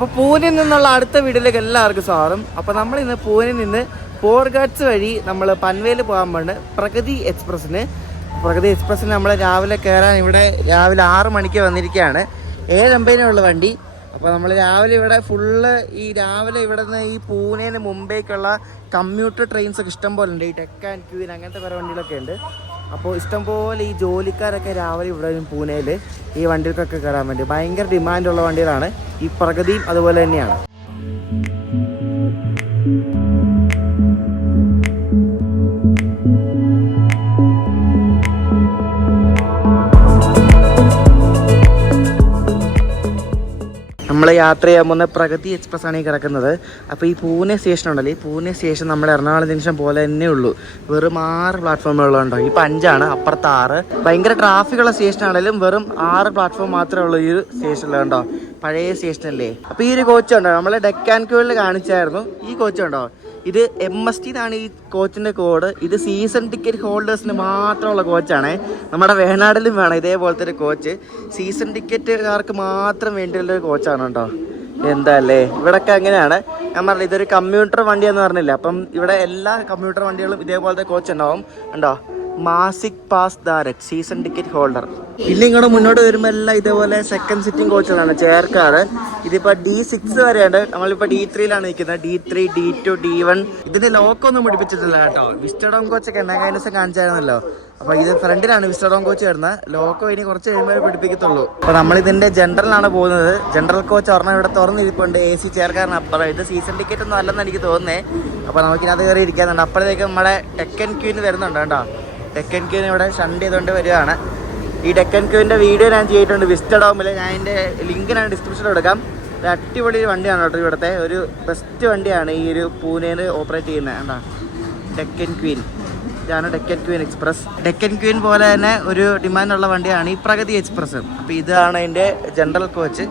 അപ്പോൾ പൂനെയിൽ നിന്നുള്ള അടുത്ത വീഡിയോയിലേക്ക് എല്ലാവർക്കും സ്വാഗതം. അപ്പോൾ നമ്മൾ ഇന്ന് പൂനെയിൽ നിന്ന് പോർഗാട്സ് വഴി നമ്മൾ പൻവേൽ പോകാൻ പോണ് പ്രഗതി എക്സ്പ്രസ്സിന് നമ്മൾ രാവിലെ കയറാൻ ഇവിടെ രാവിലെ 6 മണിക്ക് വന്നിരിക്കുകയാണ്. 7:50 വണ്ടി. അപ്പോൾ നമ്മൾ രാവിലെ ഇവിടെ ഫുള്ള് രാവിലെ ഇവിടെ നിന്ന് ഈ പൂനെയിൽ നിന്ന് മുംബൈക്കുള്ള കമ്മ്യൂട്ടർ ട്രെയിൻസ് ഒക്കെ ഇഷ്ടം പോലെ ഉണ്ട്. ഈ ഡെക്കാൻ ക്യൂൻ അങ്ങനത്തെ കുറേ വണ്ടികളൊക്കെ ഉണ്ട്. അപ്പോൾ ഇഷ്ടംപോലെ ഈ ജോലിക്കാരൊക്കെ രാവിലെ ഇവിടെ പൂനെയിൽ ഈ വണ്ടികൾക്കൊക്കെ കയറാൻ വേണ്ടി ഭയങ്കര ഡിമാൻഡുള്ള വണ്ടികളാണ് ഈ പ്രഗതിയും അതുപോലെ തന്നെയാണ്. നമ്മൾ യാത്ര ചെയ്യാൻ പോകുന്ന പ്രഗതി എക്സ്പ്രസ് ആണ് ഈ കിടക്കുന്നത്. അപ്പോൾ ഈ പൂനെ സ്റ്റേഷൻ ഉണ്ടല്ലോ, ഈ പൂനെ സ്റ്റേഷൻ നമ്മുടെ എറണാകുളം ജംഗ്ഷൻ പോലെ തന്നെ ഉള്ളൂ. വെറും 6 പ്ലാറ്റ്ഫോമുകളുണ്ടോ, ഇപ്പോൾ 5ആണ്, അപ്പുറത്ത് 6. ഭയങ്കര ട്രാഫിക്കുള്ള സ്റ്റേഷനാണെങ്കിലും വെറും 6 പ്ലാറ്റ്ഫോം മാത്രമേ ഉള്ളൂ ഈ ഒരു സ്റ്റേഷനിലുണ്ടോ, പഴയ സ്റ്റേഷനല്ലേ. അപ്പോൾ ഈ ഒരു കോച്ച് ഉണ്ടോ, നമ്മൾ ഡെക്കാൻ ക്യൂവിൽ കാണിച്ചായിരുന്നു. ഈ കോച്ച് ഉണ്ടോ, ഇത് MST എന്നാണ് ഈ കോച്ചിൻ്റെ കോഡ്. ഇത് സീസൺ ടിക്കറ്റ് ഹോൾഡേഴ്സിന് മാത്രമുള്ള കോച്ചാണ്. നമ്മുടെ വേണാടിലും വേണം ഇതേപോലത്തെ ഒരു കോച്ച്. സീസൺ ടിക്കറ്റുകാർക്ക് മാത്രം വേണ്ടിയുള്ളൊരു കോച്ചാണ് കേട്ടോ. എന്താ അല്ലേ, ഇവിടെയൊക്കെ അങ്ങനെയാണ്. ഞാൻ പറഞ്ഞില്ല, ഇതൊരു കമ്മ്യൂട്ടർ വണ്ടിയെന്ന് പറഞ്ഞില്ല. അപ്പം ഇവിടെ എല്ലാ കമ്മ്യൂട്ടർ വണ്ടികളും ഇതേപോലത്തെ കോച്ച് ഉണ്ടാവും. ഉണ്ടോ, മാസിക് പാസ് ധാരക് സീസൺ ടിക്കറ്റ് ഹോൾഡർ. പിന്നെ ഇങ്ങോട്ട് മുന്നോട്ട് വരുമ്പോൾ എല്ലാം ഇതേപോലെ സെക്കൻഡ് സിറ്റിംഗ് കോച്ചുകളാണ്, ചെയർക്കാറ്. ഇതിപ്പോൾ D6 വരെയുണ്ട്. നമ്മളിപ്പോൾ D3യിലാണ് നിൽക്കുന്നത്. D3, D2, D1. ഇതിന്റെ ലോക്ക് ഒന്നും പിടിപ്പിച്ചിട്ടില്ല കേട്ടോ. വിസ്റ്റഡോം കോച്ചൊക്കെ കഴിഞ്ഞ ദിവസം കാണിച്ചായിരുന്നല്ലോ. അപ്പോൾ ഇത് ഫ്രണ്ടിലാണ് വിസ്റ്റഡോം കോച്ച് വരുന്നത്. ലോക്കോ ഇനി കുറച്ച് കഴിയുമ്പോൾ പിടിപ്പിക്കത്തുള്ളൂ. അപ്പോൾ നമ്മളിതിന്റെ ജനറലാണ് പോകുന്നത്. ജനറൽ കോച്ച് ഒരെണ്ണം ഇവിടെ തുറന്നിരിപ്പുണ്ട്, AC ചെയർക്കാരന് അപ്പുറം. ഇത് സീസൺ ടിക്കറ്റ് ഒന്നും അല്ലെന്ന് എനിക്ക് തോന്നുന്നേ. അപ്പോൾ നമുക്കിനകത്ത് കയറി ഇരിക്കാനുണ്ട്. അപ്പോഴത്തേക്ക് നമ്മുടെ ഡെക്കാൻ ക്യൂന് വരുന്നുണ്ട് കേട്ടോ. ഡെക്കാൻ ക്യൂന് ഇവിടെ ഷണ്ട് ചെയ്തുകൊണ്ട് വരികയാണ്. ഈ ഡെക്കാൻ ക്യൂവിൻ്റെ വീഡിയോ ഞാൻ ചെയ്തിട്ടുണ്ട് വിസ്റ്റഡോമിൽ. ഞാൻ അതിൻ്റെ ലിങ്ക് ഞാൻ ഡിസ്ക്രിപ്ഷനിൽ കൊടുക്കാം. ഒരു അടിപൊളി വണ്ടിയാണ് കേട്ടോ. ഇവിടുത്തെ ഒരു ബെസ്റ്റ് വണ്ടിയാണ് ഈ ഒരു പൂനെയിൽ ഓപ്പറേറ്റ് ചെയ്യുന്നത്. എന്താ ഡെക്കാൻ ക്വീൻ, ഇതാണ് Deccan Queen express. Deccan Queen പോലെ തന്നെ ഒരു ഡിമാൻഡുള്ള വണ്ടിയാണ് ഈ പ്രഗതി എക്സ്പ്രസ്. അപ്പോൾ ഇതാണ് അതിൻ്റെ ജനറൽ കോച്ച്.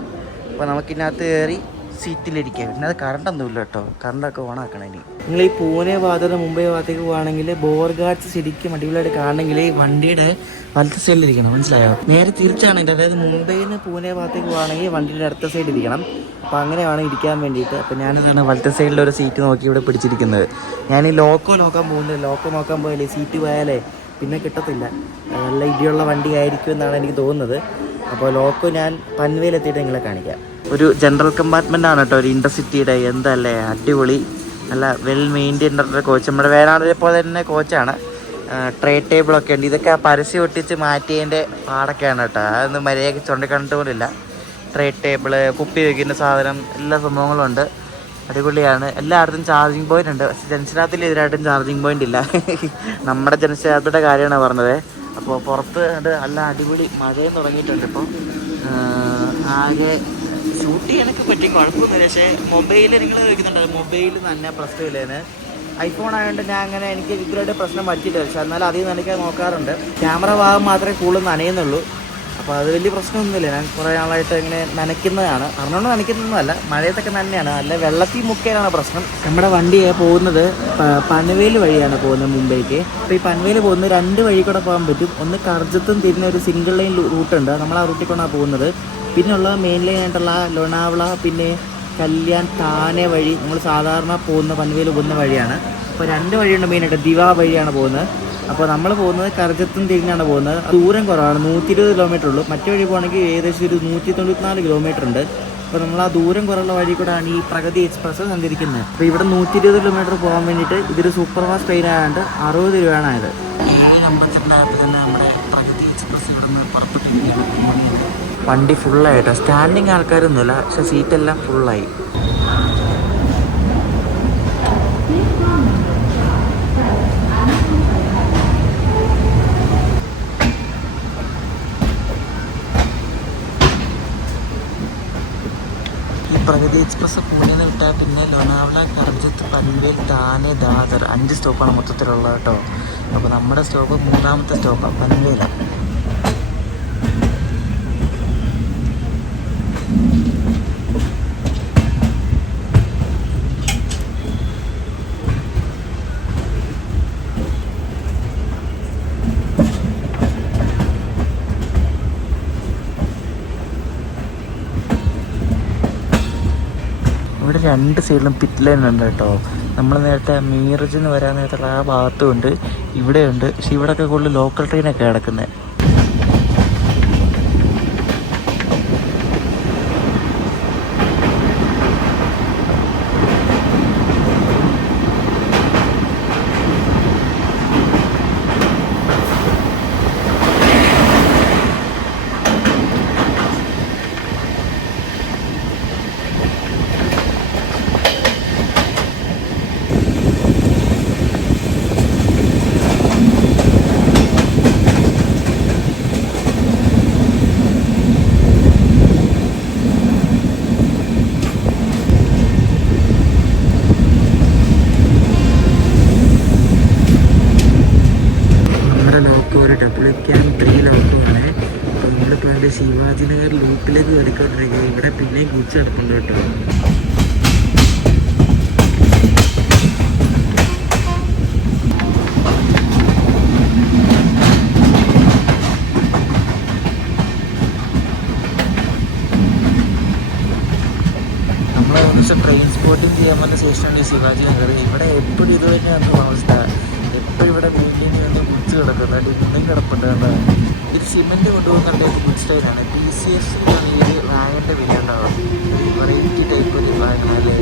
അപ്പോൾ നമുക്കിതിനകത്ത് കയറി സീറ്റിലിരിക്കാം. പിന്നെ അത് കറണ്ടൊന്നുമില്ല കേട്ടോ, കറണ്ടൊക്കെ ഓണാക്കണം. ഇനി നിങ്ങൾ ഈ പൂനെ ഭാഗത്ത് മുംബൈ ഭാഗത്തേക്ക് പോകുകയാണെങ്കിൽ ബോർഗാട്സ് ശരിക്കും അടിപൊളിയായിട്ട് കാണണമെങ്കിൽ വണ്ടിയുടെ വലത്തെ സൈഡിലിരിക്കണം, മനസ്സിലായോ? നേരെ തിരിച്ചാണെങ്കിൽ, അതായത് മുംബൈയിൽ നിന്ന് പൂനെ ഭാഗത്തേക്ക് പോകുകയാണെങ്കിൽ വണ്ടിയുടെ അടുത്ത സൈഡ് ഇരിക്കണം. അപ്പോൾ അങ്ങനെയാണ് ഇരിക്കാൻ വേണ്ടിയിട്ട്. അപ്പോൾ ഞാനിതാണ് വലത്തെ സൈഡിലൊരു സീറ്റ് നോക്കി ഇവിടെ പിടിച്ചിരിക്കുന്നത്. ഞാൻ ഈ ലോക്കോ നോക്കാൻ പോകുന്നത്. ലോക്കോ നോക്കാൻ പോയാലേ സീറ്റ് പോയാലേ പിന്നെ കിട്ടത്തില്ല. നല്ല ഇടിയുള്ള വണ്ടി ആയിരിക്കും എന്നാണ് എനിക്ക് തോന്നുന്നത്. അപ്പോൾ ലോക്കോ ഞാൻ പൻവേലെത്തിയിട്ട് നിങ്ങളെ കാണിക്കാം. ഒരു ജനറൽ കമ്പാർട്ട്മെൻ്റ് ആണ് കേട്ടോ, ഒരു ഇൻ്റർസിറ്റിയുടെ. എന്തല്ലേ അടിപൊളി, നല്ല വെൽ മെയിൻറ്റൈൻഡ് കോച്ച്. നമ്മുടെ വേണാടിനെ പോലെ തന്നെ കോച്ചാണ്. ട്രേ ടേബിളൊക്കെ ഉണ്ട്. ഇതൊക്കെ പരസ്യം ഒട്ടിച്ച് മാറ്റിയതിൻ്റെ പാടൊക്കെയാണ് കേട്ടോ. അതൊന്നും മര്യാദയ്ക്ക് ചുണ്ടിക്കണ്ടിട്ട് പോലില്ല. ട്രേ ടേബിള്, കുപ്പി വയ്ക്കുന്ന സാധനം, എല്ലാ സംഭവങ്ങളും ഉണ്ട്. അടിപൊളിയാണ്. എല്ലായിടത്തും ചാർജിങ് പോയിൻ്റ് ഉണ്ട്. പക്ഷേ ജംഗ്ഷനകത്തിൽ ഇതിനായിട്ടും ചാർജിങ് പോയിൻ്റ് ഇല്ല. നമ്മുടെ ജംഗ്ഷനകത്തിൻ്റെ കാര്യമാണ് പറഞ്ഞത്. അപ്പോൾ പുറത്ത് നല്ല അടിപൊളി മഴയും തുടങ്ങിയിട്ടുണ്ട്. ഇപ്പോൾ ആകെ ഷൂട്ട് ചെയ്യാനൊക്കെ പറ്റി, കുഴപ്പമൊന്നുമില്ല. പക്ഷേ മൊബൈൽ നിങ്ങൾ വയ്ക്കുന്നുണ്ട്, മൊബൈൽ തന്നെ പ്രശ്നമില്ലേന്ന്. ഐഫോൺ ആയതുകൊണ്ട് ഞാൻ അങ്ങനെ എനിക്ക് ഇതുവരെ പ്രശ്നം പറ്റിയില്ല. പക്ഷേ എന്നാലും അധികം നനയ്ക്കാൻ നോക്കാറുണ്ട്. ക്യാമറ ഭാഗം മാത്രമേ കൂടുതൽ നനയുന്നുള്ളൂ. അപ്പോൾ അത് വലിയ പ്രശ്നമൊന്നുമില്ല. ഞാൻ കുറേ നാളായിട്ട് ഇങ്ങനെ നനയ്ക്കുന്നതാണ്. അറിഞ്ഞുകൊണ്ട് നനയ്ക്കുന്നതൊന്നുമല്ല, മഴയത്തൊക്കെ തന്നെയാണ്. അല്ല വെള്ളത്തിൽ മുക്കയിലാണ് പ്രശ്നം. നമ്മുടെ വണ്ടിയെ പോകുന്നത് പൻവേൽ വഴിയാണ് പോകുന്നത് മുംബൈക്ക്. അപ്പോൾ ഈ പൻവേൽ പോകുന്നത് 2 വഴി കൂടെ പോകാൻ പറ്റും. ഒന്ന് കർജത്തും തിരിഞ്ഞ ഒരു സിംഗിൾ ലൈൻ റൂട്ടുണ്ട്, നമ്മൾ ആ റൂട്ടിൽ കൊണ്ടാണ് പോകുന്നത്. പിന്നെയുള്ള മെയിൻ ലൈൻ ആയിട്ടുള്ള ലോണാവള, പിന്നെ കല്യാൺ, താനെ വഴി നമ്മൾ സാധാരണ പോകുന്ന പൻവേൽ പോകുന്ന വഴിയാണ്. അപ്പോൾ 2 വഴിയുണ്ട് മെയിനായിട്ട്. ദിവാ വഴിയാണ് പോകുന്നത്. അപ്പോൾ നമ്മൾ പോകുന്നത് കർജത്തും തിരിഞ്ഞാണ് പോകുന്നത്. ദൂരം കുറവാണ്, 120 കിലോമീറ്റർ ഉള്ളൂ. മറ്റു വഴി പോകണമെങ്കിൽ ഏകദേശം ഒരു 194 കിലോമീറ്റർ ഉണ്ട്. അപ്പോൾ നമ്മൾ ആ ദൂരം കുറവുള്ള വഴി കൂടെയാണ് ഈ പ്രഗതി എക്സ്പ്രസ് സഞ്ചരിക്കുന്നത്. അപ്പോൾ ഇവിടെ 120 കിലോമീറ്റർ പോകാൻ വേണ്ടിയിട്ട് ഇതൊരു സൂപ്പർ ഫാസ്റ്റ് ട്രെയിൻ ആയതുകൊണ്ട് 60 രൂപയാണ് ആയത്. 7:52 തന്നെ നമ്മുടെ പ്രഗതി എക്സ്പ്രസ് ഇവിടെ നിന്ന് പുറപ്പെട്ടിരിക്കുകയാണ്. വണ്ടി ഫുള്ളായിട്ടോ, സ്റ്റാൻഡിങ് ആൾക്കാരൊന്നുമില്ല, പക്ഷെ സീറ്റെല്ലാം ഫുള്ളായി. ഈ പ്രഗതി എക്സ്പ്രസ് പൂനെന്ന് വിട്ടാൽ പിന്നെ ലോനാവള, കർജത്ത്, പൻവേൽ, താനെ, ദാദർ 5 സ്റ്റോപ്പാണ് മൊത്തത്തിലുള്ളത് കേട്ടോ. അപ്പോൾ നമ്മുടെ സ്റ്റോപ്പ് 3ാമത്തെ സ്റ്റോപ്പാണ്, പൻവേലാണ്. രണ്ട് സൈഡിലും പിറ്റ് ലൈൻ ഉണ്ട് കേട്ടോ. നമ്മൾ നേരത്തെ മീറജിന് വരാൻ നേരത്തുള്ള ആ ഭാഗത്തും ഉണ്ട്, ഇവിടെയുണ്ട്. പക്ഷെ ഇവിടെയൊക്കെ കൂടുതൽ ലോക്കൽ ട്രെയിനൊക്കെ കിടക്കുന്നത്. WCAM3 ലോക്കമാണ്. അപ്പോൾ നമ്മളിപ്പോൾ അതിൻ്റെ ശിവാജിനഗർ ലൂപ്പിലേക്ക് കയറിക്കൊണ്ടിരിക്കുന്നത്. ഇവിടെ പിന്നെയും ഗുഡ്സ് കിടപ്പുണ്ട് കേട്ടോ. നമ്മൾ ഏകദേശം ട്രെയിൻ സ്പോട്ടിങ് ചെയ്യാൻ വന്ന സ്റ്റേഷനാണ് ഈ ശിവാജിനഗർ. ഇവിടെ എപ്പോഴും ഇത് തന്നെയാണ് അവസ്ഥ. എപ്പോഴും ഇവിടെ മെയിൻറ്റെയിൻ വേണ്ടി ഗുഡ്സ് കിടക്കുന്നുണ്ട്. ഇന്നും കിടപ്പുണ്ട്. ഇത് സിമെൻറ്റ് കൊണ്ടുപോകുന്നുണ്ട്. ഗുഡ്സ് ട്രെയിനാണ്. PCS ഈ ഒരു വാഗൻ്റെ വില ഉണ്ടാവും. ഒരു വെറൈറ്റി ടൈപ്പ് ഒരു വാഗനല്ലേ.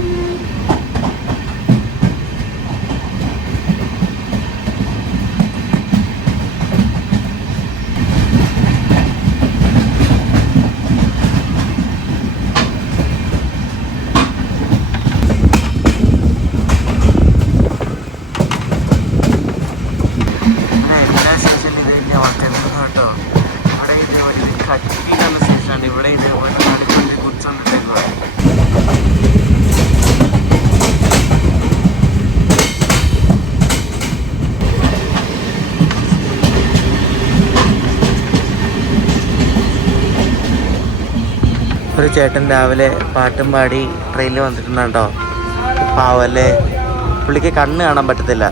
ഒരു ചേട്ടൻ രാവിലെ പാട്ടും പാടി ട്രെയിനിൽ വന്നിട്ടുണ്ട് കേട്ടോ. പാവല്ലേ, പുള്ളിക്ക് കണ്ണ് കാണാൻ പറ്റത്തില്ല.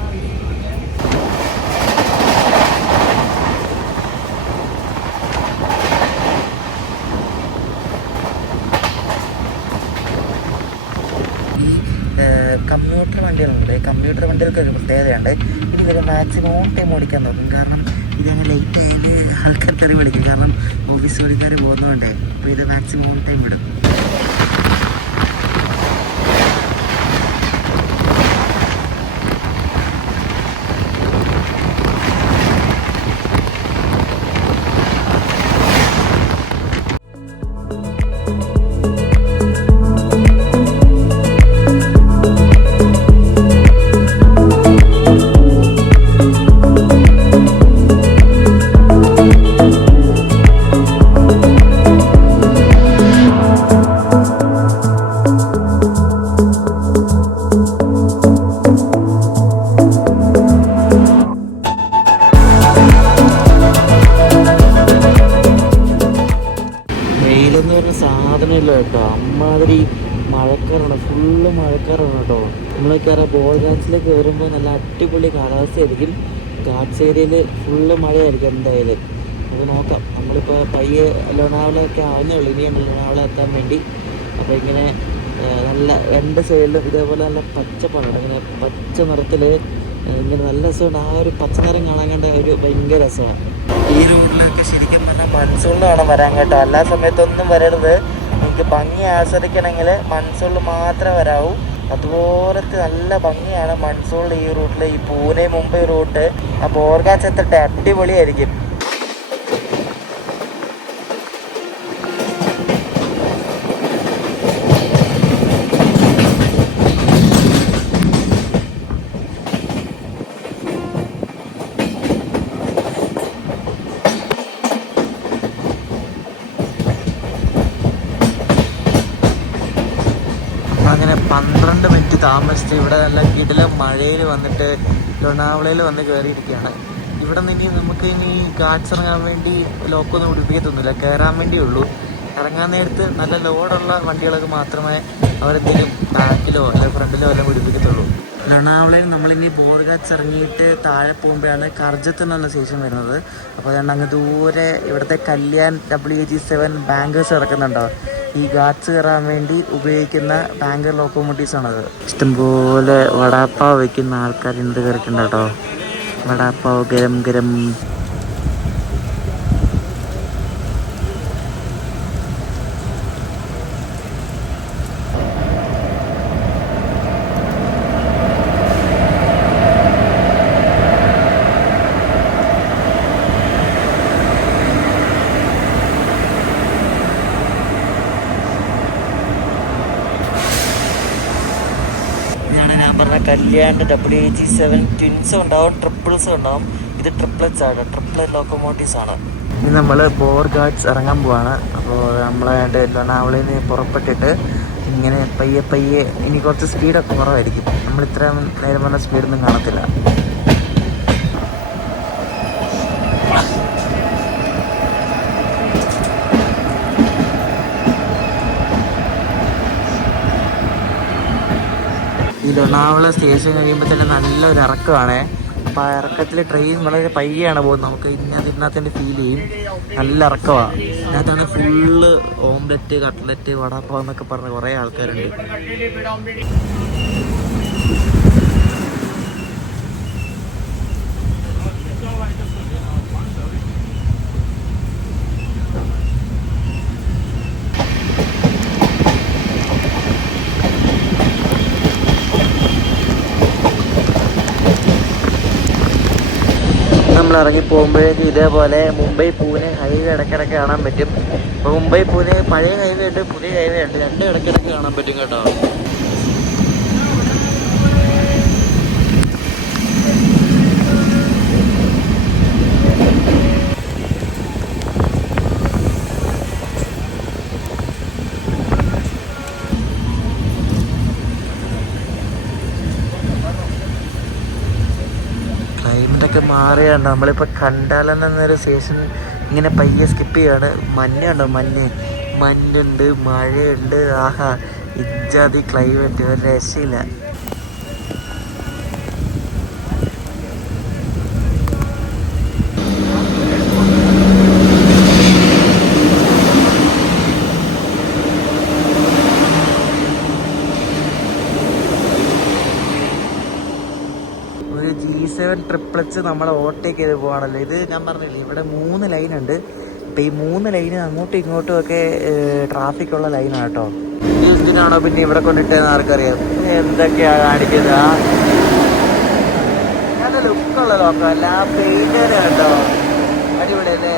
കമ്പ്യൂട്ടർ വണ്ടികളുണ്ട്. കമ്പ്യൂട്ടർ വണ്ടികൾക്ക് ഒരു പ്രത്യേകതയുണ്ട്. ഇതിൽ മാക്സിമം ഓൺ ടൈം ഓടിക്കാൻ നോക്കും. കാരണം ഇതങ്ങനെ ലേറ്റ് ആയാൽ ആൾക്കാർ തെറി വിളിക്കും. കാരണം ഓഫീസ് ജോലിക്കാർ പോകുന്നതുകൊണ്ടേ. അപ്പോൾ ഇത് മാക്സിമം ഓൺ ടൈം വിടും. സാധനമില്ല കേട്ടോ. അമ്മാതിരി മഴക്കാറാണ്, ഫുള്ള് മഴക്കാറാണ് കേട്ടോ. നമ്മളൊക്കെ അറിയാം ബോൾഗാറ്റ്സിലേക്ക് വരുമ്പോൾ നല്ല അടിപൊളി കാലാവസ്ഥയായിരിക്കും. ഗാഡ്സ് ഏരിയയിൽ ഫുള്ള് മഴയായിരിക്കും എന്തായാലും. അത് നോക്കാം. നമ്മളിപ്പോൾ പയ്യെ ലോണാവളയൊക്കെ ആവുന്നേ ഉള്ളൂ. ഇനിയും ലോണാവള എത്താൻ വേണ്ടി. അപ്പോൾ ഇങ്ങനെ നല്ല രണ്ട് സൈഡിലും ഇതേപോലെ നല്ല പച്ചപ്പാണ്. ഇങ്ങനെ പച്ച നിറത്തിൽ ഇങ്ങനെ നല്ല രസമുണ്ട്. ആ ഒരു പച്ച നിറം കാണാൻ കണ്ട ഒരു ഭയങ്കര രസമാണ്. ഈ റോഡിലൊക്കെ ശരിക്കും പറഞ്ഞാൽ മൺസൂണിൽ വേണം വരാൻ കേട്ടോ. എല്ലാ സമയത്തൊന്നും വരരുത്. നിങ്ങൾക്ക് ഭംഗി ആസ്വദിക്കണമെങ്കിൽ മൺസൂണിൽ മാത്രമേ വരാവൂ. അതുപോലത്തെ നല്ല ഭംഗിയാണ് മൺസൂണിൽ ഈ റൂട്ടിൽ. ഈ പൂനെ മുംബൈ റൂട്ട് ആ ബോർഗാച്ച് എത്തട്ടെ, അടിപൊളിയായിരിക്കും. അങ്ങനെ 12 മിനിറ്റ് താമസിച്ച് ഇവിടെ നല്ല കിടിലം മഴയിൽ വന്നിട്ട് ലോണാവളയിൽ വന്ന് കയറിയിരിക്കുകയാണ്. ഇവിടെ നിന്ന് ഇനി നമുക്ക് ഇനി ഗാഡ്സ് ഇറങ്ങാൻ വേണ്ടി ലോക്കൊന്നും പിടിപ്പിക്കത്തൊന്നുമില്ല, കയറാൻ വേണ്ടിയേ ഉള്ളൂ. ഇറങ്ങാൻ നേരത്ത് നല്ല ലോഡുള്ള വണ്ടികളൊക്കെ മാത്രമേ അവരെന്തെങ്കിലും ബാക്കിലോ അല്ലെങ്കിൽ ഫ്രണ്ടിലോ എല്ലാം പിടിപ്പിക്കത്തുള്ളൂ. ലോണാവളയിൽ നമ്മളിനി ബോർഗാച്ച് ഇറങ്ങിയിട്ട് താഴെ പോകുമ്പോഴാണ് കർജത്ത് എന്നുള്ള സ്റ്റേഷൻ വരുന്നത്. അപ്പോൾ അതുകൊണ്ട് അങ്ങ് ദൂരെ ഇവിടുത്തെ കല്യാൺ WAG7 ബാങ്കേഴ്സ് കിടക്കുന്നുണ്ടോ. ഈ ഗാറ്റ്സ് കയറാൻ വേണ്ടി ഉപയോഗിക്കുന്ന ടാങ്കർ ലോക്കോമോട്ടീവ്സ് ആണത്. ഇഷ്ടംപോലെ വടാപ്പാവ് വയ്ക്കുന്ന ആൾക്കാർ ഇന്ന് കയറിയിട്ടുണ്ട് കേട്ടോ. വടാപ്പാവ് ഗരം ഗരം. കല്യാണിൻ്റെ WG7 ട്വിൻസും ഉണ്ടാവും, ട്രിപ്പിൾസും ഉണ്ടാവും. ഇത് ട്രിപ്ലറ്റ്സ് ആണ്, ട്രിപ്ലറ്റ് ലോക്കോമോട്ടീവ്സ് ആണ്. ഇനി നമ്മൾ ബോർ ഗാർഡ്സ് ഇറങ്ങാൻ പോവാണ്. അപ്പോൾ നമ്മളായിട്ട് ലോണാവളിൽ നിന്ന് പുറപ്പെട്ടിട്ട് ഇങ്ങനെ പയ്യെ പയ്യെ, ഇനി കുറച്ച് സ്പീഡൊക്കെ കുറവായിരിക്കും. നമ്മൾ ഇത്രയും നേരം വന്ന സ്പീഡൊന്നും കാണത്തില്ല. ഈ ലോണാവള സ്റ്റേഷൻ കഴിയുമ്പോൾ തന്നെ നല്ലൊരു ഇറക്കമാണ്. അപ്പോൾ ആ ഇറക്കത്തിൽ ട്രെയിൻ വളരെ പയ്യാണ് പോകുന്നത്. നമുക്ക് ഇതിനകത്തിൻ്റെ ഫീൽ ചെയ്യും. നല്ല ഇറക്കമാണ്. ഇതിനകത്താണ് ഫുള്ള് ഓംലെറ്റ്, കട്ട്ലറ്റ്, വടാപ്പാവ് എന്നൊക്കെ പറഞ്ഞ കുറേ ആൾക്കാരുണ്ട്. നമ്മൾ ഇറങ്ങി പോകുമ്പോഴേക്കും ഇതേപോലെ മുംബൈ പൂനെ ഹൈവേ ഇടയ്ക്കിടയ്ക്ക് കാണാൻ പറ്റും. അപ്പോൾ മുംബൈ പൂനെ പഴയ ഹൈവേ ഉണ്ട്, പുതിയ ഹൈവേ ഉണ്ട്, രണ്ടും ഇടയ്ക്കിടയ്ക്ക് കാണാൻ പറ്റും കേട്ടോ. ക്ലൈമറ്റൊക്കെ മാറിയാണ്. നമ്മളിപ്പോൾ കണ്ടാലൻ എന്നൊരു സ്റ്റേഷൻ ഇങ്ങനെ പയ്യെ സ്കിപ്പ് ചെയ്യാണ്. മഞ്ഞുണ്ടോ, മഞ്ഞുണ്ട്, മഴയുണ്ട്. ആഹാ, ഇജാതി ക്ലൈമറ്റ്, ഒരു രക്ഷയില്ല. G7 ട്രിപ്ലറ്റ്സ് നമ്മളെ ഓവർടേക്ക് ചെയ്ത് പോകാണല്ലോ. ഇത് ഞാൻ പറഞ്ഞില്ലേ, ഇവിടെ 3 ലൈനുണ്ട്. അപ്പം ഈ 3 ലൈന് അങ്ങോട്ടും ഇങ്ങോട്ടും ഒക്കെ ട്രാഫിക്കുള്ള ലൈനാണ് കേട്ടോ. എന്തിനാണോ പിന്നെ ഇവിടെ കൊണ്ടിട്ടേന്ന് ആർക്കറിയാം. എന്തൊക്കെയാ കാണിക്കുന്നത്. നല്ല ലുക്കുള്ള ലോക്കം അല്ല, ആ പെയിന്റേനെ കേട്ടോ, അടിപൊളി അല്ലേ.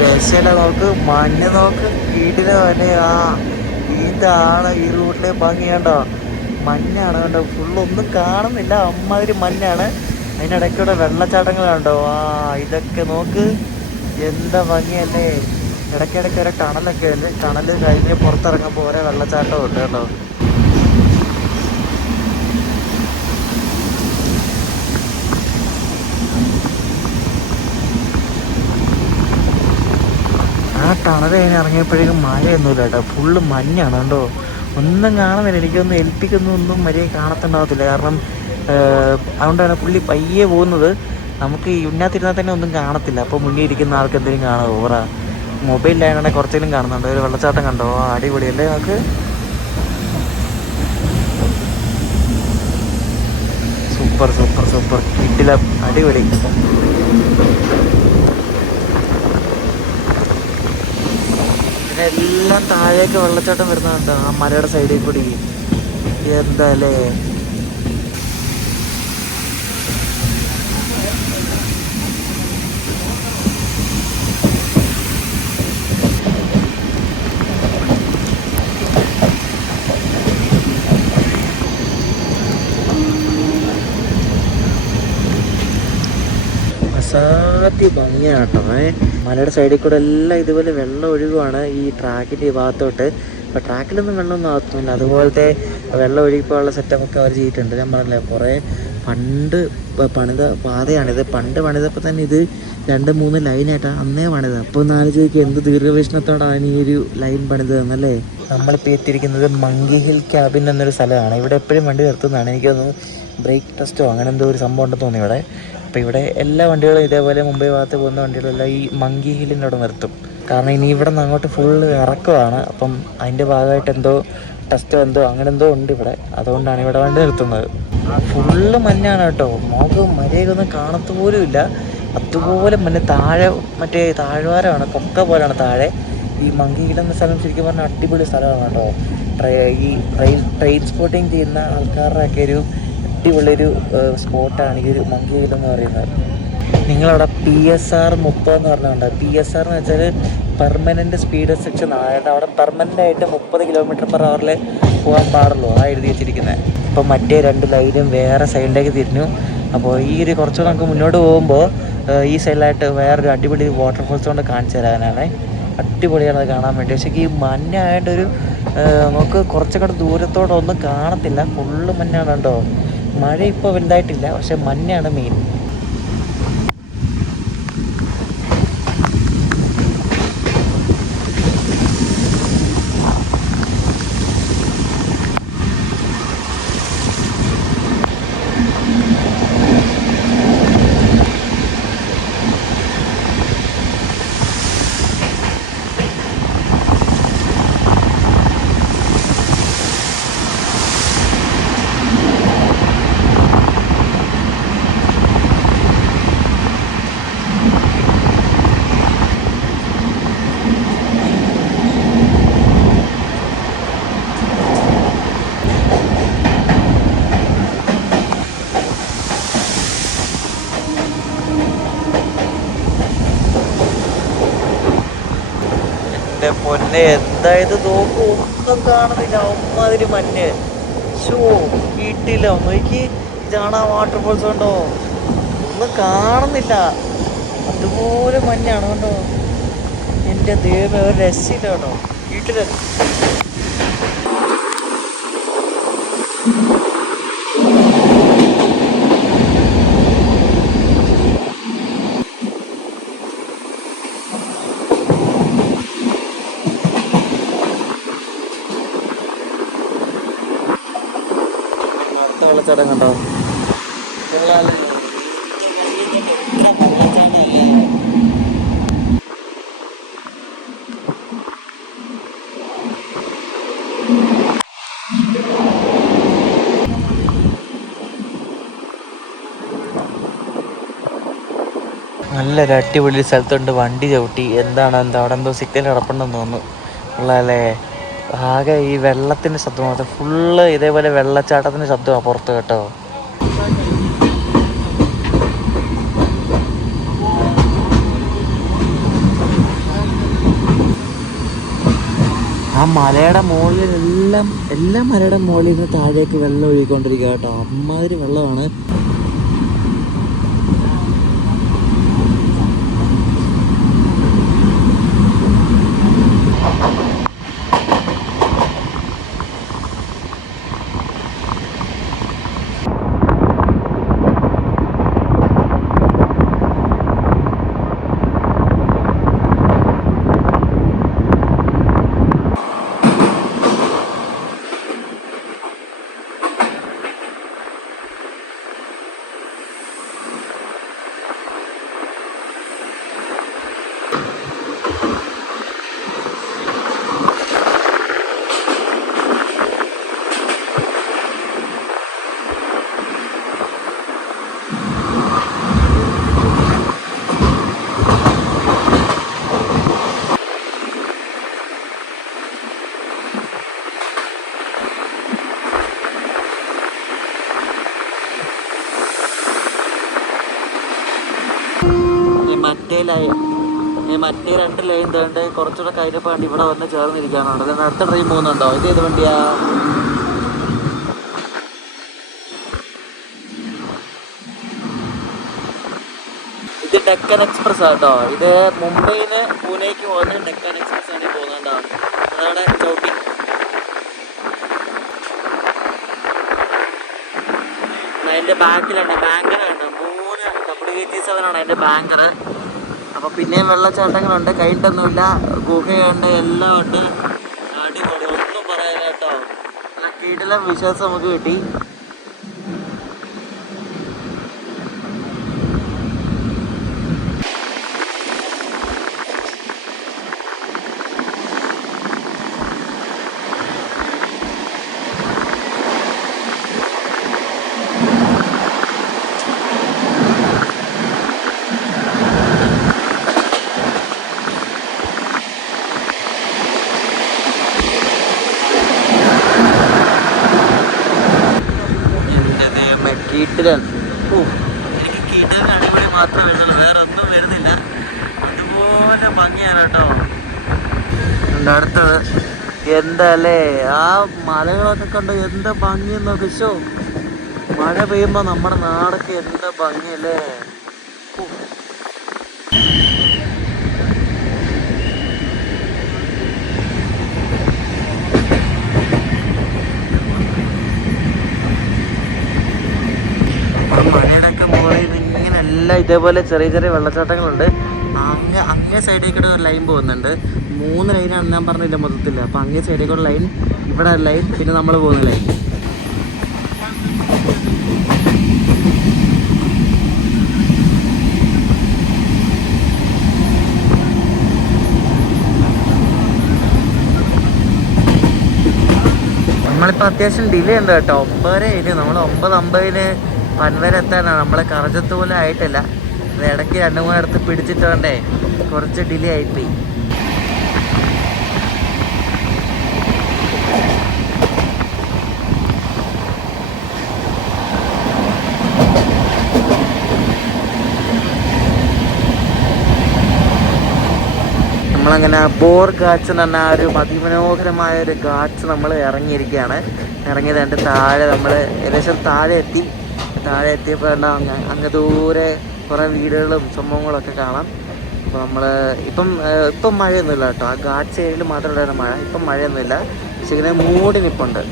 രക്ഷയില്ല. നോക്ക്, മഞ്ഞ് നോക്ക്, വീട്ടിലെ പോലെ. ഇതാണ് ഈ റൂട്ടിലെ ഭംഗി കണ്ടോ. മഞ്ഞാണ് കണ്ടോ, ഫുള്ളൊന്നും കാണുന്നില്ല, അമ്മാതിരി മഞ്ഞാണ്. അതിനിടയ്ക്കൂടെ വെള്ളച്ചാട്ടങ്ങൾ കണ്ടോ. ഇതൊക്കെ നോക്ക്, എന്താ ഭംഗിയല്ലേ. ഇടയ്ക്കിടയ്ക്ക് ഒരു ടണലൊക്കെ ഉണ്ട്. ടണൽ കഴിഞ്ഞ് പുറത്തിറങ്ങുമ്പോൾ ഓരോ വെള്ളച്ചാട്ടം ഉണ്ട് കേട്ടോ. ടണൽ കഴിഞ്ഞ് ഇറങ്ങിയപ്പോഴേക്കും മഴയൊന്നുമില്ല കേട്ടോ, ഫുള്ള് മഞ്ഞാണ് കണ്ടോ. ഒന്നും കാണുന്നില്ല. എനിക്കൊന്നും ഒന്നും മര്യാദ കാണത്തുണ്ടാകത്തില്ല. കാരണം അതുകൊണ്ടാണ് പുള്ളി പയ്യെ പോകുന്നത്. നമുക്ക് ഇതിനകത്തിരുന്നാൽ തന്നെ ഒന്നും കാണത്തില്ല. അപ്പോൾ മുന്നിൽ ഇരിക്കുന്ന ആൾക്ക് എന്തെങ്കിലും കാണുമോ. മൊബൈലിലായതുകൊണ്ട് കുറച്ചെങ്കിലും കാണുന്നുണ്ട്. ഒരു വെള്ളച്ചാട്ടം കണ്ടോ, അടിപൊളിയല്ലേ. നമുക്ക് സൂപ്പർ കിട്ടില്ല, അടിപൊളി. പിന്നെ എല്ലാം താഴേക്ക് വെള്ളച്ചാട്ടം വരുന്നുണ്ട് ആ മലയുടെ സൈഡിൽ കൂടി. എന്താല്ലേ അസാധ്യ ഭംഗിയാണ് കേട്ടോ. മലയുടെ സൈഡിൽ കൂടെ എല്ലാം ഇതുപോലെ വെള്ളം ഒഴുകുവാണ് ഈ ട്രാക്കിൻ്റെ ഈ ഭാഗത്തോട്ട്. അപ്പോൾ ട്രാക്കിലൊന്നും വെള്ളമൊന്നും ആകത്തുമില്ല. അതുപോലത്തെ വെള്ളം ഒഴുകിപ്പോലുള്ള സെറ്റപ്പൊക്കെ അവർ ചെയ്തിട്ടുണ്ട്. ഞാൻ പറഞ്ഞില്ലേ കുറേ പണ്ട് പണിത പാതയാണിത്. പണ്ട് പണിതപ്പോൾ തന്നെ ഇത് 2-3 ലൈനായിട്ടാണ് അന്നേ പണിത്. അപ്പോൾ ഒന്ന് ആലോചിക്കുക എന്ത് ദീർഘവീക്ഷണത്തോടാണ് ഈ ഒരു ലൈൻ പണിതതെന്നല്ലേ. നമ്മളിപ്പോൾ എത്തിയിരിക്കുന്നത് മങ്കി ഹിൽ ക്യാബിൻ എന്നൊരു സ്ഥലമാണ്. ഇവിടെ എപ്പോഴും വണ്ടി നിർത്തുന്നതാണ്. എനിക്കൊന്ന് ബ്രേക്ക് ടെസ്റ്റോ അങ്ങനെ എന്തോ ഒരു സംഭവം ഉണ്ടെന്ന് തോന്നി ഇവിടെ. അപ്പോൾ ഇവിടെ എല്ലാ വണ്ടികളും ഇതേപോലെ മുംബൈ ഭാഗത്ത് പോകുന്ന വണ്ടികളെല്ലാം ഈ മങ്കി ഹില്ലിൻ്റെ അവിടെ നിർത്തും. കാരണം ഇനി ഇവിടെ നിന്ന് അങ്ങോട്ട് ഫുള്ള് ഇറക്കമാണ്. അപ്പം അതിൻ്റെ ഭാഗമായിട്ട് എന്തോ ടെസ്റ്റോ എന്തോ അങ്ങനെ എന്തോ ഉണ്ട് ഇവിടെ. അതുകൊണ്ടാണ് ഇവിടെ വണ്ടി നിർത്തുന്നത്. ഫുള്ള് മഞ്ഞാണ് കേട്ടോ. നമുക്ക് മര്യാദയൊന്നും കാണത്തു പോലും ഇല്ല. അതുപോലെ മഞ്ഞ് താഴെ മറ്റേ താഴ്വാരമാണ്, കൊക്ക പോലെയാണ് താഴെ. ഈ മങ്കി ഹിൽ എന്ന സ്ഥലം ശരിക്കും പറഞ്ഞാൽ അടിപൊളി സ്ഥലമാണ് കേട്ടോ. ഈ ട്രെയിൻ സ്പോട്ടിങ് ചെയ്യുന്ന ആൾക്കാരുടെയൊക്കെ ഒരു അടിപൊളിയൊരു സ്പോട്ടാണ് ഈ ഒരു മങ്കി ഹിൽ എന്ന് പറയുന്നത്. നിങ്ങളവിടെ PSR 30 എന്ന് പറഞ്ഞുകൊണ്ട്, PSR എന്ന് വെച്ചാൽ പെർമനൻറ്റ് സ്പീഡ് റെസ്ട്രിക്ഷൻ. അതായത് അവിടെ പെർമനൻ്റ് ആയിട്ട് 30 km/h പോകാൻ പാടുള്ളൂ ആ എഴുതി വെച്ചിരിക്കുന്നത്. അപ്പോൾ മറ്റേ 2 ലൈനും വേറെ സൈഡിലേക്ക് തിരിഞ്ഞു. അപ്പോൾ ഈ ഒരു കുറച്ചുകൂടെ നമുക്ക് മുന്നോട്ട് പോകുമ്പോൾ ഈ സൈഡിലായിട്ട് വേറൊരു അടിപൊളി വാട്ടർഫോൾസ് കൊണ്ട് കാണിച്ചു തരാനാണ്. അടിപൊളിയാണ് അത് കാണാൻ വേണ്ടി. പക്ഷേ ഈ മഞ്ഞായിട്ടൊരു നമുക്ക് കുറച്ചൊക്കെ ദൂരത്തോടെ ഒന്നും കാണത്തില്ല. ഫുള്ള് മഞ്ഞാണ് കേട്ടോ. മഴ ഇപ്പോൾ വലുതായിട്ടില്ല, പക്ഷെ മഞ്ഞാണ് മെയിൻ. എൻ്റെ പൊന്നെ എന്തായത് നോക്കൂ, ഒന്നും കാണുന്നില്ല. അമ്മാതിരി മഞ്ഞ്. ഷോ വീട്ടില്ല നോക്കി. ഇതാണ് ആ വാട്ടർഫോൾസ് കണ്ടോ, ഒന്നും കാണുന്നില്ല. അതുപോലെ മഞ്ഞാണ് കണ്ടോ. എൻ്റെ ദൈവമേ ഒരു രക്ഷയില്ല കേട്ടോ. വീട്ടില് വെള്ളച്ചാട്ടം കണ്ടോ. നല്ലൊരു അടിപൊളി സ്ഥലത്തുണ്ട് വണ്ടി ചവിട്ടി. എന്താണ് അവിടെ എന്തോ സിഗ്നൽ കിടപ്പുണ്ടെന്ന് തോന്നുന്നു. ഉള്ളതല്ലേ. ആകെ ഈ വെള്ളത്തിൻ്റെ ശബ്ദം മാത്രം. ഫുള്ള് ഇതേപോലെ വെള്ളച്ചാട്ടത്തിൻ്റെ ശബ്ദമാണ് പുറത്ത് കേട്ടോ. ആ മലയുടെ മുകളിലെല്ലാം എല്ലാ മലയുടെ മുകളിൽ നിന്ന് താഴേക്ക് വെള്ളം ഒഴുകിക്കൊണ്ടിരിക്കുക കേട്ടോ. അമ്മാതിരി വെള്ളമാണ്. മറ്റേ 2 ലൈൻ തേണ്ട കുറച്ചുകൂടെ കഴിഞ്ഞപ്പോൾ കണ്ട് ഇവിടെ വന്ന് ചേർന്നിരിക്കാനുണ്ട്. അതുകൊണ്ട് അടുത്ത ട്രെയിൻ പോകുന്നുണ്ടോ? ഇത് ഏത് വണ്ടിയാ? ഇത് ഡെക്കൻ എക്സ്പ്രസ് ആട്ടോ. ഇത് മുംബൈന്ന് പൂനെക്ക് പോകുന്ന ഡെക്കൻ എക്സ്പ്രസ് ആണ് പോകുന്നുണ്ടോ. അതാണ് ചവിട്ടി. അതിൻ്റെ ബാക്കിലുണ്ട് ബാങ്കറുണ്ട്. 3 WT7 ആണ് അതിൻ്റെ ബാങ്കർ. അപ്പോൾ പിന്നെയും വെള്ളച്ചാട്ടങ്ങളുണ്ട്, കൈട്ടൊന്നുമില്ല, ഗുഹയുണ്ട്, എല്ലാം ഉണ്ട്. അടിപൊളി, ഒന്നും പറയാനില്ല കേട്ടോ. കിടിലൻ വിശ്വാസം നമുക്ക് കിട്ടി. കിടിലൻ. എനിക്ക് കിടിലൻ അടിപൊളി മാത്രമേ വരുന്നുള്ളൂ, വേറെ ഒന്നും വരുന്നില്ല. അതുപോലെ ഭംഗിയാണ് കേട്ടോ. അടുത്തത് എന്തല്ലേ ആ മലകളൊക്കെ കണ്ടോ, എന്താ ഭംഗിയെന്നൊക്കെ. ഷോ മഴ പെയ്യുമ്പോൾ നമ്മുടെ നാടൊക്കെ എന്താ ഭംഗിയല്ലേ. മലയുടെയൊക്കെ മുകളിൽ ഇങ്ങനെ എല്ലാം ഇതേപോലെ ചെറിയ ചെറിയ വെള്ളച്ചാട്ടങ്ങളുണ്ട്. അങ്ങേ സൈഡിൽ കൂടെ ഒരു ലൈൻ പോകുന്നുണ്ട്. 3 ലൈനാണ് ഞാൻ പറഞ്ഞില്ല മൊത്തത്തിൽ. അപ്പം അങ്ങേ സൈഡിൽ കൂടെ ലൈൻ, ഇവിടെ ലൈൻ, പിന്നെ നമ്മൾ പോകുന്ന ലൈൻ. നമ്മളിപ്പോൾ അത്യാവശ്യം ഡിലേ ഉണ്ട് കേട്ടോ. 9:00 നമ്മൾ 9:50 പൻവേൽ എത്താനാണ്. നമ്മൾ കറജത്ത് പോലെ ആയിട്ടില്ല. അത് ഇടയ്ക്ക് 2-3 ഇടത്ത് പിടിച്ചിട്ടുണ്ടേ കുറച്ച് ഡിലേ ആയിപ്പോയി. നമ്മളങ്ങനെ ബോർ ഘാട്സ് എന്ന് പറഞ്ഞാൽ ഒരു അതിമനോഹരമായ ഒരു ഘാട്സ് നമ്മൾ ഇറങ്ങിയത് എൻ്റെ താഴെ നമ്മൾ ഏകദേശം താഴെ എത്തിയപ്പോൾ അങ്ങ് ദൂരെ കുറേ വീടുകളും സംഭവങ്ങളൊക്കെ കാണാം. അപ്പോൾ നമ്മൾ ഇപ്പം മഴയൊന്നുമില്ല കേട്ടോ. ആ ഘാട്സ് ഏരിയയിൽ മാത്രം ഉണ്ടായിരുന്ന മഴ. ഇപ്പം മഴയൊന്നുമില്ല, പക്ഷേ ഇങ്ങനെ മൂടി നിൽപ്പുണ്ട്.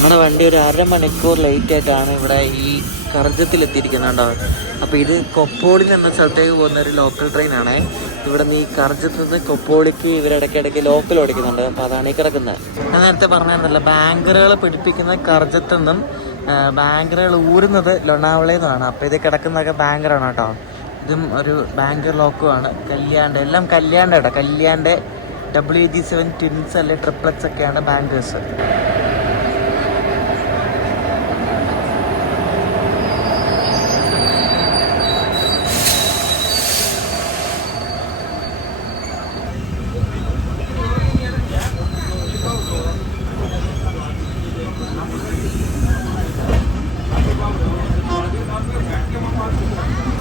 നമ്മുടെ വണ്ടി ഒരു 1/2 മണിക്കൂർ ലേറ്റ് ആയിട്ടാണ് ഇവിടെ ഈ കർജത്തിലെത്തിയിരിക്കുന്നുണ്ടോ. അപ്പോൾ ഇത് കൊപ്പോളിൽ എന്ന സ്ഥലത്തേക്ക് പോകുന്ന ഒരു ലോക്കൽ ട്രെയിനാണ്. ഇവിടെ നിന്ന് ഈ കർജത്ത് നിന്ന് കൊപ്പോളിക്ക് ഇവരിടയ്ക്കിടയ്ക്ക് ലോക്കൽ ഓടിക്കുന്നുണ്ട്. അപ്പോൾ അതാണ് ഈ കിടക്കുന്നത്. ഞാൻ നേരത്തെ പറഞ്ഞിരുന്നല്ലോ, ബാങ്കറുകൾ പിടിപ്പിക്കുന്ന കർജത്തു നിന്നും ബാങ്കറുകൾ ഊരുന്നത് ലൊണാവളയിൽ നിന്നാണ്. അപ്പോൾ ഇത് കിടക്കുന്നതൊക്കെ ബാങ്കറാണ് കേട്ടോ. ഇതും ഒരു ബാങ്കർ ലോക്കുമാണ്. എല്ലാം കല്യാണ്ട് WG7 ട്വിൻസ് അല്ലെ ട്രിപ്ലറ്റ്സ് ഒക്കെയാണ് ബാങ്കേഴ്സ്.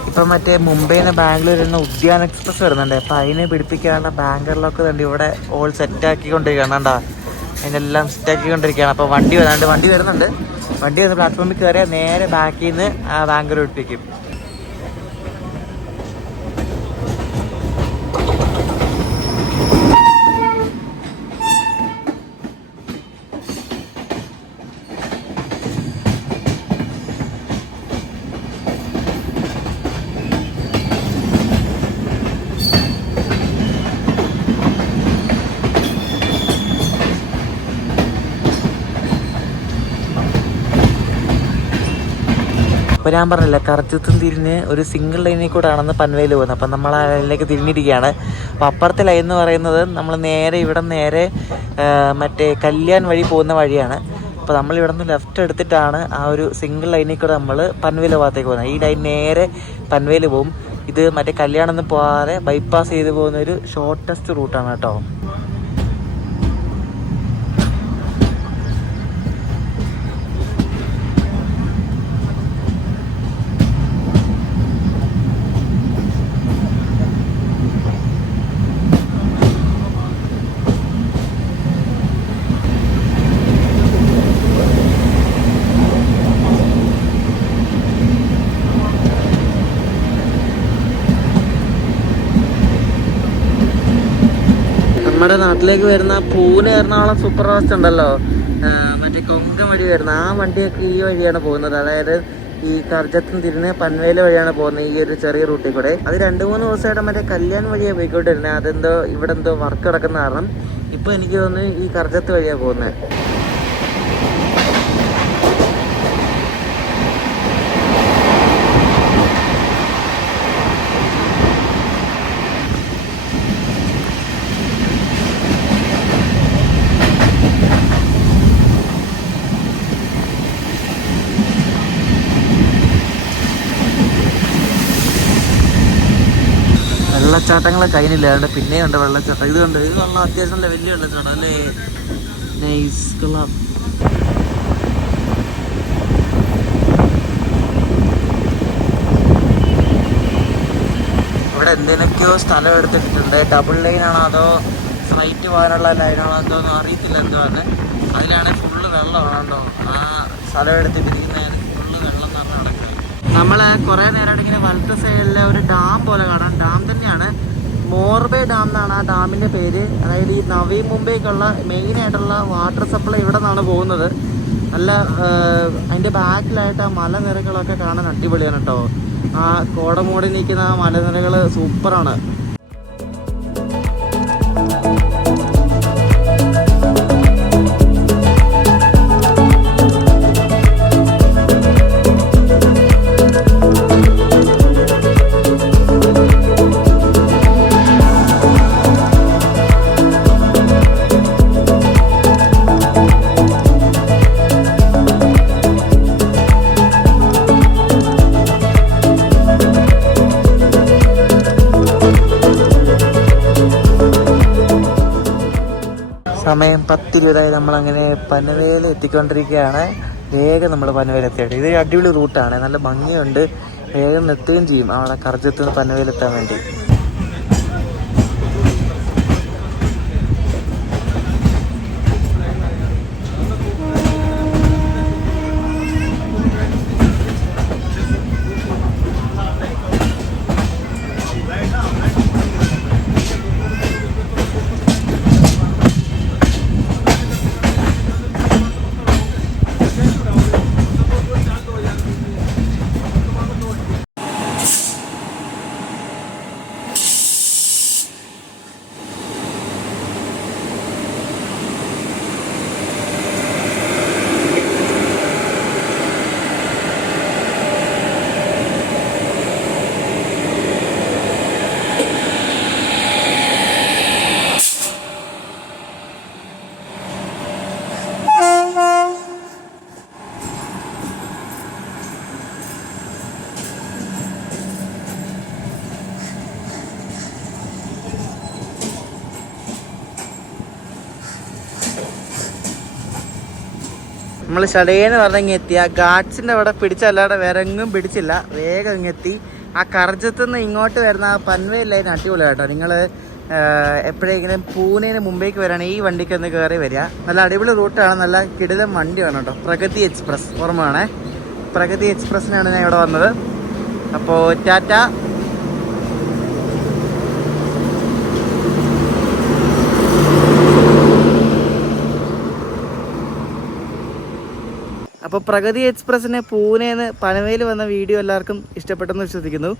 ഇപ്പം മറ്റേ മുംബൈയിൽ നിന്ന് ബാംഗ്ലൂരിൽ നിന്ന് ഉദ്യാൻ എക്സ്പ്രസ് വരുന്നുണ്ട്. അപ്പം അതിനെ പിടിപ്പിക്കാണ്ട് ബാങ്കറിലൊക്കെ തന്നെ ഇവിടെ ഓൾ സെറ്റാക്കിക്കൊണ്ടിരിക്കുകയാണ്. കണ്ടാ അതിനെല്ലാം സെറ്റാക്കിക്കൊണ്ടിരിക്കുകയാണ്. അപ്പോൾ വണ്ടി വരുന്നുണ്ട്. വണ്ടി വന്ന് പ്ലാറ്റ്ഫോമിൽ കയറിയാൽ നേരെ ബാക്കിൽ നിന്ന് ആ ബാങ്കർ പിടിപ്പിക്കും. അപ്പോൾ ഞാൻ പറഞ്ഞില്ല കർജത്തും തിരിഞ്ഞ് ഒരു സിംഗിൾ ലൈനിൽ കൂടെ ആണെന്ന് പൻവേൽ പോകുന്നത്. അപ്പം നമ്മൾ ആ ലൈനിലേക്ക് തിരിഞ്ഞിരിക്കുകയാണ്. അപ്പോൾ അപ്പുറത്തെ ലൈൻ എന്ന് പറയുന്നത് നമ്മൾ നേരെ ഇവിടെ നേരെ മറ്റേ കല്യാൺ വഴി പോകുന്ന വഴിയാണ്. അപ്പോൾ നമ്മൾ ഇവിടെ നിന്ന് ലെഫ്റ്റ് എടുത്തിട്ടാണ് ആ ഒരു സിംഗിൾ ലൈനിൽ കൂടെ നമ്മൾ പൻവേൽ ഭാഗത്തേക്ക് പോകുന്നത്. ഈ ലൈൻ നേരെ പൻവേൽ പോകും. ഇത് മറ്റേ കല്യാണമൊന്നും പോകാതെ ബൈപ്പാസ് ചെയ്ത് പോകുന്ന ഒരു ഷോർട്ടസ്റ്റ് റൂട്ടാണ് കേട്ടോ. നമ്മുടെ നാട്ടിലേക്ക് വരുന്ന പൂനെ എറണാകുളം സൂപ്പർ ഫാസ്റ്റ് ഉണ്ടല്ലോ, മറ്റേ കൊങ്ക വഴി വരുന്ന ആ വണ്ടിയൊക്കെ ഈ വഴിയാണ് പോകുന്നത്. അതായത് ഈ കർജത്തും തിരിഞ്ഞ് പൻവേൽ വഴിയാണ് പോകുന്നത്, ഈ ഒരു ചെറിയ റൂട്ടിൽ കൂടെ. അത് 2-3 ദിവസമായിട്ട് മറ്റേ കല്യാൺ വഴിയാണ് പോയിക്കൊണ്ടിരുന്നത്. അതെന്തോ ഇവിടെ എന്തോ വർക്ക് കിടക്കുന്ന കാരണം ഇപ്പോൾ എനിക്ക് തോന്നുന്നു ഈ കർജത്ത് വഴിയാണ് പോകുന്നത്. വെള്ളച്ചാട്ടങ്ങളെ കഴിഞ്ഞില്ല, അതുകൊണ്ട് പിന്നെയും ഉണ്ട് വെള്ളച്ചാട്ടം. ഇത് കണ്ട് ഇത് വെള്ളം അത്യാവശ്യം വലിയ വെള്ളച്ചാട്ടം അല്ലേ. നൈസ് കൊള്ളാം. ഇവിടെ എന്തിനൊക്കെയോ സ്ഥലം എടുത്തിട്ടുണ്ട്. ഡബിൾ ലൈനാണോ അതോ സ്ട്രൈറ്റ് പോകാനുള്ള ലൈനാണോ എന്തോന്നും അറിയത്തില്ല. എന്താണ് അതിലാണ് ഫുള്ള് വെള്ളമാണ് കേട്ടോ. ആ സ്ഥലം എടുത്തിട്ടിരിക്കുന്നതിന് ഫുള്ള് വെള്ളം നിറഞ്ഞ് നടക്കുന്നത്. നമ്മൾ കുറേ നേരമായിട്ട് ഇങ്ങനെ വലത്തെ സൈഡിലെ ഒരു ഡാം പോലെ കാണാം. ഡാം തന്നെയാണ്, മോർബേ ഡാം എന്നാണ് ആ ഡാമിൻ്റെ പേര്. അതായത് ഈ നവി മുംബൈക്കുള്ള മെയിനായിട്ടുള്ള വാട്ടർ സപ്ലൈ ഇവിടെ നിന്നാണ് പോകുന്നത്. നല്ല അതിൻ്റെ ബാക്കിലായിട്ട് ആ മലനിരകളൊക്കെ കാണാൻ അടിപൊളിയാണ് കേട്ടോ. ആ കോടമൂടി നിൽക്കുന്ന ആ മലനിരകൾ സൂപ്പറാണ്. സമയം 10:20. നമ്മളങ്ങനെ പനവേൽ എത്തിക്കൊണ്ടിരിക്കുകയാണ്. വേഗം നമ്മൾ പനവേൽ എത്തിയിട്ട് ഇത് അടിപൊളി റൂട്ടാണ്, നല്ല ഭംഗിയുണ്ട്. വേഗം എത്തുകയും ചെയ്യും അവിടെ കർജത്ത് നിന്ന് പനവേൽ എത്താൻ വേണ്ടി. നമ്മൾ ഷടേന്ന് പറഞ്ഞെങ്കിൽ എത്തി. ആ ഗാഡ്സിൻ്റെ അവിടെ പിടിച്ചല്ലാതെ വേറെ എങ്ങും പിടിച്ചില്ല. വേഗം ഇങ്ങെത്തി. ആ കർജത്ത് നിന്ന് ഇങ്ങോട്ട് വരുന്ന ആ പൻവേൽ ലൈൻ അടിപൊളിയാണ് കേട്ടോ. നിങ്ങൾ എപ്പോഴെങ്കിലും പൂനെന്ന് മുംബൈക്ക് വരികയാണെങ്കിൽ ഈ വണ്ടിക്ക് ഒന്ന് കയറി വരിക. നല്ല അടിപൊളി റൂട്ടാണ്, നല്ല കിടിലം വണ്ടിയാണ് കേട്ടോ. പ്രഗതി എക്സ്പ്രസ് ഓർമ്മയാണേ, പ്രഗതി എക്സ്പ്രസ്സിനാണ് ഞാൻ ഇവിടെ വന്നത്. അപ്പോൾ ടാറ്റ. അപ്പോൾ പ്രഗതി എക്സ്പ്രസ്സിന് പൂനെന്ന് പനവേൽ വന്ന വീഡിയോ എല്ലാവർക്കും ഇഷ്ടപ്പെട്ടെന്ന് വിശ്വസിക്കുന്നു.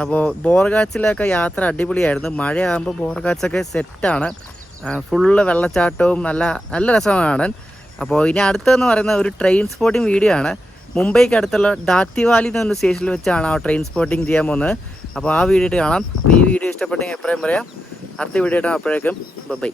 അപ്പോൾ ബോർഗാച്ചിലൊക്കെ യാത്ര അടിപൊളിയായിരുന്നു. മഴയാകുമ്പോൾ ബോർഗാച്ചൊക്കെ സെറ്റാണ്, ഫുള്ള് വെള്ളച്ചാട്ടവും നല്ല നല്ല രസമാണ് കാണാൻ. അപ്പോൾ ഇനി അടുത്തതെന്ന് പറയുന്ന ഒരു ട്രെയിൻ സ്പോട്ടിങ് വീഡിയോ ആണ്. മുംബൈക്ക് അടുത്തുള്ള ദാത്തിവാലി എന്നൊരു സ്റ്റേഷനിൽ വെച്ചാണ് ആ ട്രെയിൻ സ്പോട്ടിങ് ചെയ്യാൻ പോകുന്നത്. അപ്പോൾ ആ വീഡിയോ കാണാം. അപ്പോൾ ഈ വീഡിയോ ഇഷ്ടപ്പെട്ടെങ്കിൽ എപ്പോഴും പറയാം. അടുത്ത വീഡിയോ ഇടാം. അപ്പോഴേക്കും ബൈ.